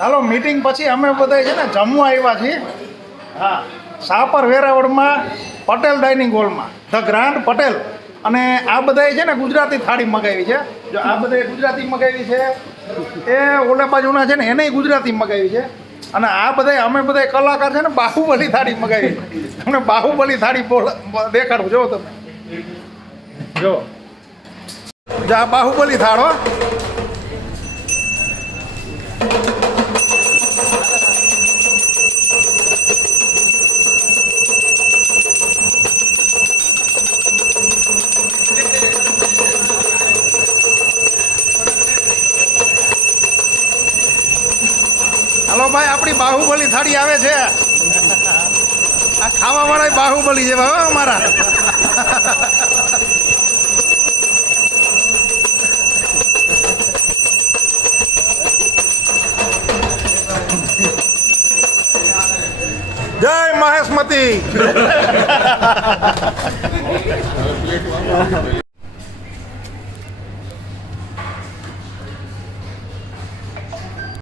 હાલો meeting પછી અમે બધા છે ને જમવા આવ્યા છીએ. હા, શાહપર વેરાવળમાં પટેલ ડાઇનિંગ હોલમાં ધ ગ્રાન્ડ પટેલ. અને આ બધાએ છે ને ગુજરાતી થાળી મગાવી છે. જો આ બધાએ ગુજરાતી મગાવી છે, એ ઓલા બાજુના છે ને એને ગુજરાતી મગાવી છે. અને આ બધા અમે બધા કલાકાર છે ને બાહુબલી થાળી મગાવી. તમને બાહુબલી થાળી દેખાડું, જો તમે જો આ બાહુબલી થાળ હો. હાલો ભાઈ, આપણી બાહુબલી થાળી આવે છે. આ ખાવા વાળા બાહુબલી છે ભાઈ અમારા. જય મહેશમતી.